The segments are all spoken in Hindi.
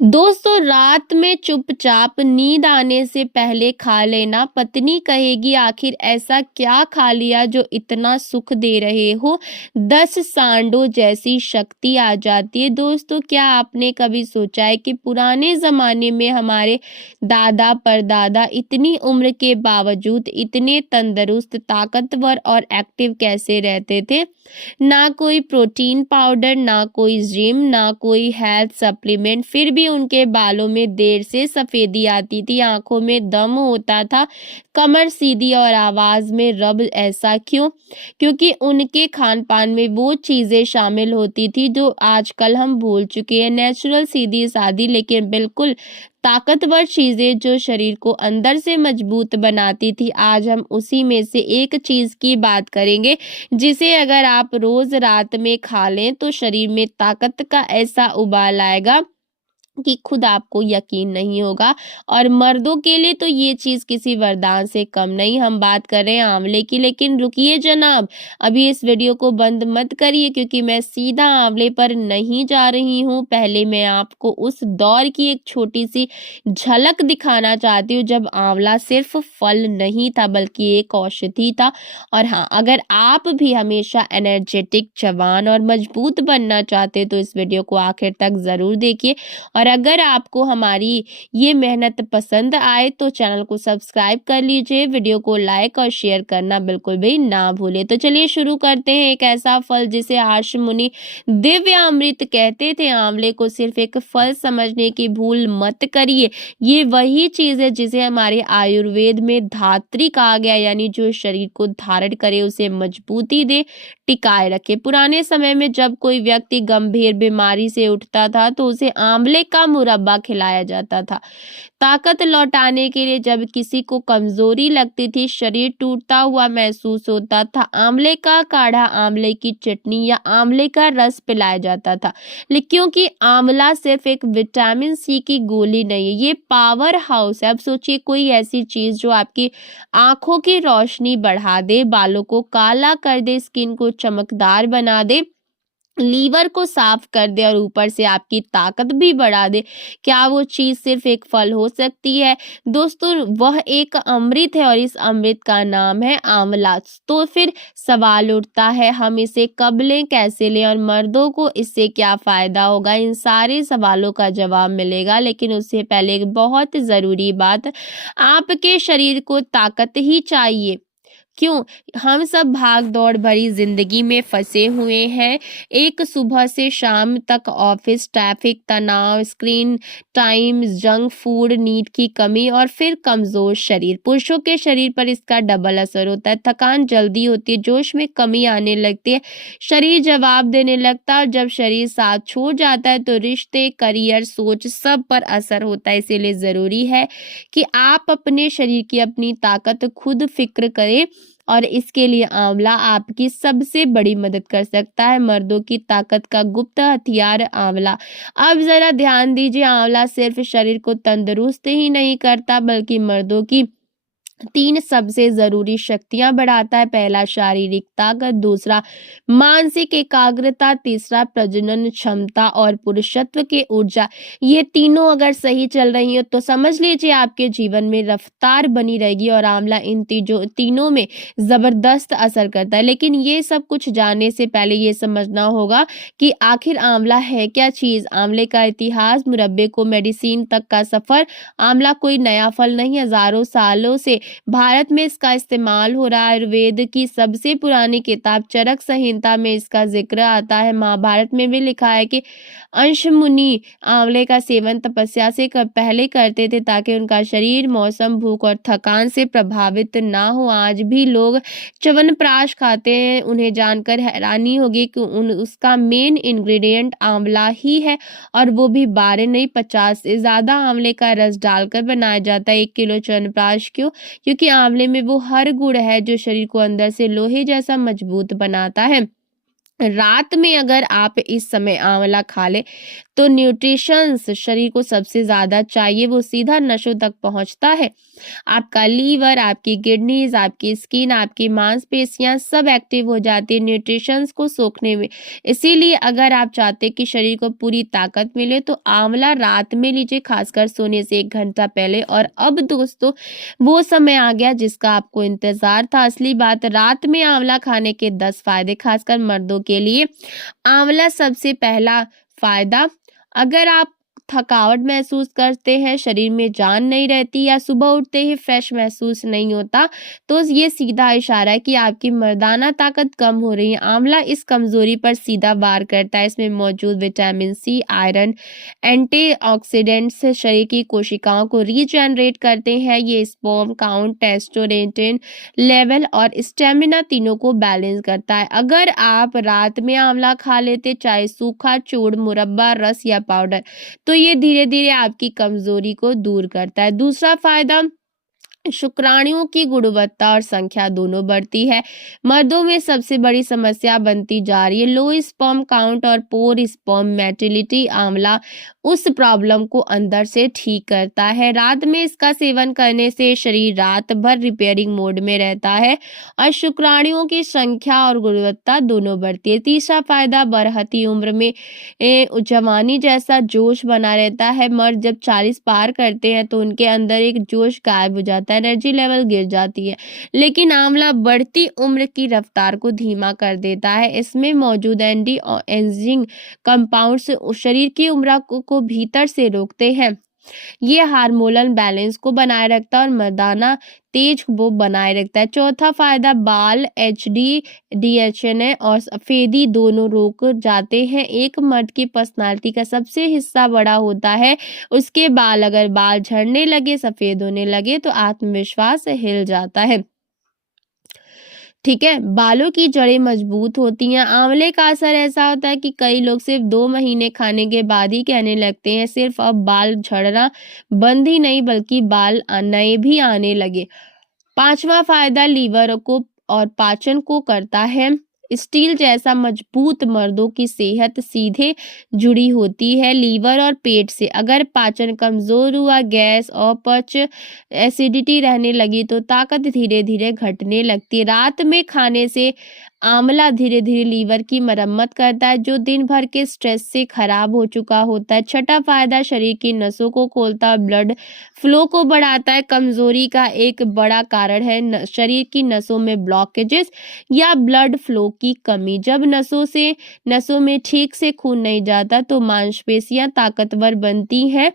दोस्तों, रात में चुपचाप नींद आने से पहले खा लेना, पत्नी कहेगी आखिर ऐसा क्या खा लिया जो इतना सुख दे रहे हो। 10 सांडों जैसी शक्ति आ जाती है। दोस्तों, क्या आपने कभी सोचा है कि पुराने जमाने में हमारे दादा परदादा इतनी उम्र के बावजूद इतने तंदुरुस्त, ताकतवर और एक्टिव कैसे रहते थे। ना कोई प्रोटीन पाउडर, ना कोई जिम, ना कोई हेल्थ सप्लीमेंट, फिर भी उनके बालों में देर से सफेदी आती थी, आंखों में दम होता था, कमर सीधी और आवाज में रब। ऐसा क्यों? क्योंकि उनके खान पान में वो चीजें शामिल होती थी जो आजकल हम भूल चुके हैं। नेचुरल, सीधी सादी, लेकिन बिल्कुल ताकतवर चीजें जो शरीर को अंदर से मजबूत बनाती थी। आज हम उसी में से एक चीज की बात करेंगे जिसे अगर आप रोज रात में खा लें तो शरीर में ताकत का ऐसा उबाल आएगा कि खुद आपको यकीन नहीं होगा। और मर्दों के लिए तो ये चीज किसी वरदान से कम नहीं। हम बात कर रहे हैं आंवले की। लेकिन रुकिए जनाब, अभी इस वीडियो को बंद मत करिए, क्योंकि मैं सीधा आंवले पर नहीं जा रही हूँ। पहले मैं आपको उस दौर की एक छोटी सी झलक दिखाना चाहती हूँ जब आंवला सिर्फ फल नहीं था बल्कि एक औषधि था। और हाँ, अगर आप भी हमेशा एनर्जेटिक, जवान और मजबूत बनना चाहते तो इस वीडियो को आखिर तक जरूर देखिए। और अगर आपको हमारी ये मेहनत पसंद आए तो चैनल को सब्सक्राइब कर लीजिए, वीडियो को लाइक और शेयर करना बिल्कुल भी ना भूले। तो चलिए शुरू करते हैं। एक ऐसा फल जिसे आर्ष मुनि दिव्य अमृत कहते थे। आंवले को सिर्फ एक फल समझने की भूल मत करिए। ये वही चीज है जिसे हमारे आयुर्वेद में धात्री कहा गया, यानी जो शरीर को धारण करे, उसे मजबूती दे, टिकाए रखे। पुराने समय में जब कोई व्यक्ति गंभीर बीमारी से उठता था तो उसे आंवले का मुरब्बा खिलाया जाता था। ताकत लौटाने के लिए जब किसी को कमजोरी लगती थी, शरीर टूटता हुआ महसूस होता था, आंवले का काढ़ा, आंवले की चटनी या आंवले का रस पिलाया जाता था। लेकिन क्योंकि आंवला सिर्फ एक विटामिन सी की गोली नहीं है, ये पावर हाउस है। अब सोचिए कोई ऐसी चीज जो आपकी आंखों की रोशनी बढ़ा दे, बालों को काला कर दे, स्किन को चमकदार बना दे, लीवर को साफ कर दे और ऊपर से आपकी ताकत भी बढ़ा दे। क्या वो चीज सिर्फ एक फल हो सकती है? दोस्तों, वह एक अमृत है और इस अमृत का नाम है आंवला। तो फिर सवाल उठता है, हम इसे कब लें, कैसे लें और मर्दों को इससे क्या फायदा होगा? इन सारे सवालों का जवाब मिलेगा, लेकिन उससे पहले एक बहुत जरूरी बात, आपके शरीर को ताकत ही चाहिए। क्यों? हम सब भाग दौड़ भरी जिंदगी में फंसे हुए हैं। एक सुबह से शाम तक ऑफिस, ट्रैफिक, तनाव, स्क्रीन टाइम, जंक फूड, नींद की कमी और फिर कमजोर शरीर। पुरुषों के शरीर पर इसका डबल असर होता है। थकान जल्दी होती है, जोश में कमी आने लगती है, शरीर जवाब देने लगता है और जब शरीर साथ छोड़ जाता है तो रिश्ते, करियर, सोच सब पर असर होता है। इसीलिए जरूरी है कि आप अपने शरीर की, अपनी ताकत खुद फिक्र करें और इसके लिए आंवला आपकी सबसे बड़ी मदद कर सकता है। मर्दों की ताकत का गुप्त हथियार आंवला। अब जरा ध्यान दीजिए, आंवला सिर्फ शरीर को तंदुरुस्त ही नहीं करता बल्कि मर्दों की 3 सबसे जरूरी शक्तियां बढ़ाता है। पहला, शारीरिक ताकत, दूसरा मानसिक एकाग्रता, तीसरा प्रजनन क्षमता और पुरुषत्व के ऊर्जा। ये तीनों अगर सही चल रही हो तो समझ लीजिए आपके जीवन में रफ्तार बनी रहेगी। और आंवला इन तीनों में जबरदस्त असर करता है। लेकिन ये सब कुछ जानने से पहले ये समझना होगा कि आखिर आंवला है क्या चीज। आंवले का इतिहास, मुरब्बे को मेडिसिन तक का सफर। आंवला कोई नया फल नहीं, हजारों सालों से भारत में इसका इस्तेमाल हो रहा है। आयुर्वेद की सबसे पुरानी किताब चरक संहिता में इसका जिक्र आता है। महाभारत में भी लिखा है कि अंश मुनि आंवले का सेवन तपस्या से पहले करते थे ताकि उनका शरीर मौसम, भूख और थकान से प्रभावित ना हो। आज भी लोग च्यवनप्राश खाते हैं। उन्हें जानकर हैरानी होगी कि उसका मेन इंग्रेडिएंट आंवला ही है, और वो भी 12 नहीं 50 से ज्यादा आंवले का रस डालकर बनाया जाता है 1 किलो च्यवनप्राश। क्यों? क्योंकि आंवले में वो हर गुण है जो शरीर को अंदर से लोहे जैसा मजबूत बनाता है। रात में अगर आप इस समय आंवला खा ले तो न्यूट्रिशंस शरीर को सबसे ज्यादा चाहिए वो सीधा नसों तक पहुंचता है। आपका लीवर, आपकी किडनीज, आपकी स्किन, आपकी मांसपेशियां सब एक्टिव हो जाती है न्यूट्रिशंस को सोखने में। इसीलिए अगर आप चाहते कि शरीर को पूरी ताकत मिले तो आंवला रात में लीजिए, खासकर सोने से 1 घंटा पहले। और अब दोस्तों वो समय आ गया जिसका आपको इंतजार था, असली बात। रात में आंवला खाने के 10 फायदे, खासकर मर्दों के लिए। आंवला सबसे पहला फायदा, अगर आप थकावट महसूस करते हैं, शरीर में जान नहीं रहती या सुबह उठते ही फ्रेश महसूस नहीं होता, तो ये सीधा इशारा है कि आपकी मर्दाना ताकत कम हो रही है। आंवला इस कमजोरी पर सीधा वार करता है। इसमें मौजूद विटामिन सी, आयरन, एंटीऑक्सीडेंट्स शरीर की कोशिकाओं को रीजनरेट करते हैं। ये स्पर्म काउंट, टेस्टोस्टेरोन लेवल और स्टेमिना तीनों को बैलेंस करता है। अगर आप रात में आंवला खा लेते, चाहे सूखा, चूर्ण, मुरब्बा, रस या पाउडर, तो ये धीरे धीरे आपकी कमजोरी को दूर करता है। दूसरा फायदा, शुक्राणुओं की गुणवत्ता और संख्या दोनों बढ़ती है। मर्दों में सबसे बड़ी समस्या बनती जा रही है लो स्पर्म काउंट और पोर स्पर्म मोटिलिटी। आंवला उस प्रॉब्लम को अंदर से ठीक करता है। रात में इसका सेवन करने से शरीर रात भर रिपेयरिंग मोड में रहता है और शुक्राणुओं की संख्या और गुणवत्ता दोनों बढ़ती है। तीसरा फायदा, बढ़ती उम्र में जवानी जैसा जोश बना रहता है। मर्द जब 40 पार करते हैं तो उनके अंदर एक जोश गायब हो जाता है, एनर्जी लेवल गिर जाती है। लेकिन आंवला बढ़ती उम्र की रफ्तार को धीमा कर देता है। इसमें मौजूद एंटी एजिंग कंपाउंड्स शरीर की उम्र को भीतर से रोकते हैं। ये हार्मोनल बैलेंस को बनाए रखता है और मर्दाना तेज वो बनाए रखता है। चौथा फायदा, बाल, एचडी, डीएचएनए और सफेदी दोनों रुक जाते हैं। एक मर्द की पर्सनालिटी का सबसे हिस्सा बड़ा होता है उसके बाल। अगर बाल झड़ने लगे, सफेद होने लगे तो आत्मविश्वास हिल जाता है। ठीक है, बालों की जड़ें मजबूत होती हैं। आंवले का असर ऐसा होता है कि कई लोग सिर्फ 2 महीने खाने के बाद ही कहने लगते हैं सिर्फ अब बाल झड़ना बंद ही नहीं बल्कि बाल नए भी आने लगे। पांचवा फायदा, लीवर को और पाचन को करता है स्टील जैसा मजबूत। मर्दों की सेहत सीधे जुड़ी होती है लीवर और पेट से। अगर पाचन कमजोर हुआ, गैस, अपच, एसिडिटी रहने लगी तो ताकत धीरे धीरे घटने लगती है। रात में खाने से आंवला धीरे धीरे लीवर की मरम्मत करता है जो दिन भर के स्ट्रेस से खराब हो चुका होता है। छठा फायदा, शरीर की नसों को खोलता है, ब्लड फ्लो को बढ़ाता है। कमजोरी का एक बड़ा कारण है शरीर की नसों में ब्लॉकेजेस या ब्लड फ्लो की कमी। जब नसों में ठीक से खून नहीं जाता तो मांसपेशियां ताकतवर बनती हैं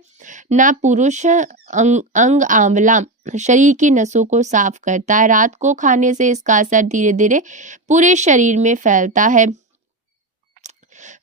ना। पुरुष अंग आंवला शरीर की नसों को साफ करता है। रात को खाने से इसका असर धीरे धीरे पूरे शरीर में फैलता है।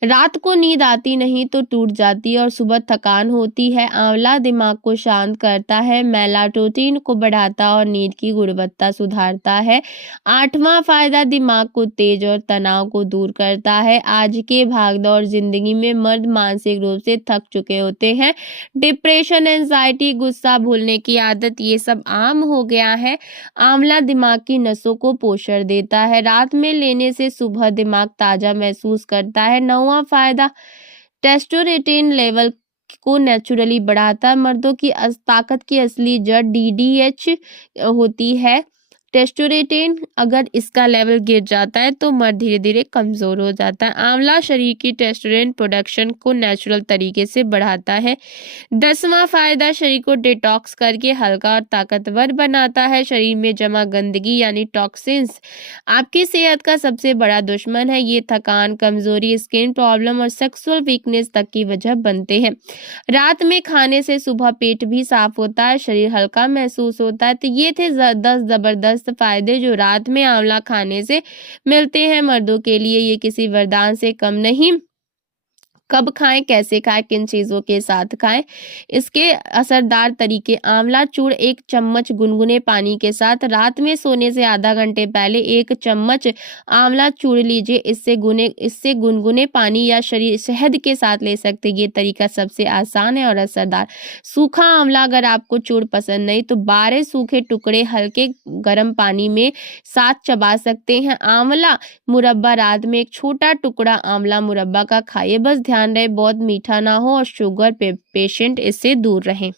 रात को नींद आती नहीं तो टूट जाती है और सुबह थकान होती है। आंवला दिमाग को शांत करता है, मेलाटोनिन को बढ़ाता और नींद की गुणवत्ता सुधारता है। आठवां फायदा, दिमाग को तेज और तनाव को दूर करता है। आज के भागदौड़ जिंदगी में मर्द मानसिक रूप से थक चुके होते हैं। डिप्रेशन, एंजाइटी, गुस्सा, भूलने की आदत, ये सब आम हो गया है। आंवला दिमाग की नसों को पोषण देता है। रात में लेने से सुबह दिमाग ताजा महसूस करता है। नौवां फायदा, टेस्टोस्टेरोन लेवल को नेचुरली बढ़ाता है। मर्दों की ताकत की असली जड़ डीडीएच होती है। टेस्टोस्टेरोन अगर इसका लेवल गिर जाता है तो मर्द धीरे धीरे कमजोर हो जाता है। आंवला शरीर की टेस्टोस्टेरोन प्रोडक्शन को नेचुरल तरीके से बढ़ाता है। 10वां फायदा, शरीर को डिटॉक्स करके हल्का और ताकतवर बनाता है। शरीर में जमा गंदगी यानी टॉक्सिन्स आपकी सेहत का सबसे बड़ा दुश्मन है। ये थकान, कमजोरी, स्किन प्रॉब्लम और सेक्सुअल वीकनेस तक की वजह बनते हैं। रात में खाने से सुबह पेट भी साफ होता है, शरीर हल्का महसूस होता है। तो ये थे 10 जबरदस्त फायदे जो रात में आंवला खाने से मिलते हैं। मर्दों के लिए ये किसी वरदान से कम नहीं कब खाएं, कैसे खाएं, किन चीज़ों के साथ खाएं। इसके असरदार तरीके: आंवला चूर्ण 1 चम्मच गुनगुने पानी के साथ रात में सोने से आधा घंटे पहले 1 चम्मच आंवला चूर्ण लीजिए। इससे गुनगुने पानी या शहद के साथ ले सकते हैं। ये तरीका सबसे आसान है और असरदार। सूखा आंवला: अगर आपको चूर्ण पसंद नहीं तो 12 सूखे टुकड़े हल्के गर्म पानी में साथ चबा सकते हैं। आंवला मुरब्बा: रात में एक छोटा टुकड़ा आंवला मुरब्बा का खाइए। बस ध्यान रहे बहुत मीठा ना हो और शुगर पेशेंट इससे दूर रहें।